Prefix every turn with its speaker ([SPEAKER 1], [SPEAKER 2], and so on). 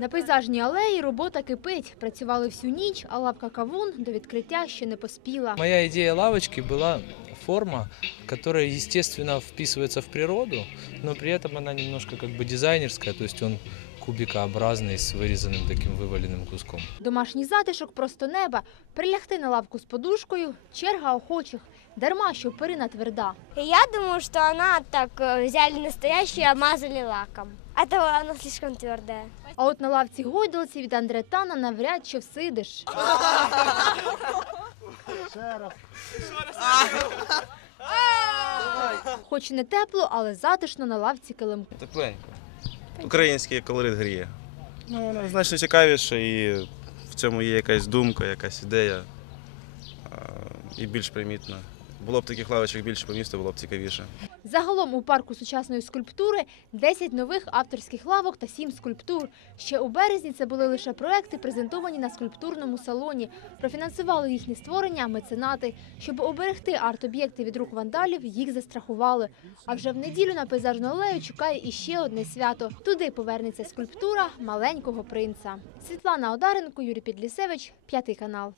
[SPEAKER 1] На пейзажній алеї робота кипить. Працювали всю ніч, а лавка кавун до відкриття ще не поспіла.
[SPEAKER 2] Моя ідея лавочки была форма, которая естественно вписывается в природу, но при этом она немножко как бы дизайнерская, то есть он кубикообразный с вырезанным таким вываленным куском.
[SPEAKER 1] Домашній затишок просто неба. Прилягти на лавку з подушкою, черга охочих. Дарма, що перина тверда.
[SPEAKER 3] И я думаю, что она так э, взяли настоящую и обмазали лаком. А то она слишком твердая.
[SPEAKER 1] А от на лавці гойдалці від Андретана навряд чи всидиш. Хоч і не тепло, але затишно на лавці килимку.
[SPEAKER 4] Тепленько. Український колорит гріє. Ну, воно значно цікавіше і в цьому є якась думка, якась ідея а, і більш примітна. Було б таких лавочок більше по місту, було б цікавіше.
[SPEAKER 1] Загалом у парку сучасної скульптури 10 нових авторських лавок та 7 скульптур. Ще у березні це були лише проекти, презентовані на скульптурному салоні. Профінансували їхнє створення меценати. Щоб оберегти арт-об'єкти від рук вандалів, їх застрахували. А вже в неділю на пейзажну алею чекає іще одне свято. Туди повернеться скульптура маленького принца. Світлана Одаренко, Юрій Підлісевич, п'ятий канал.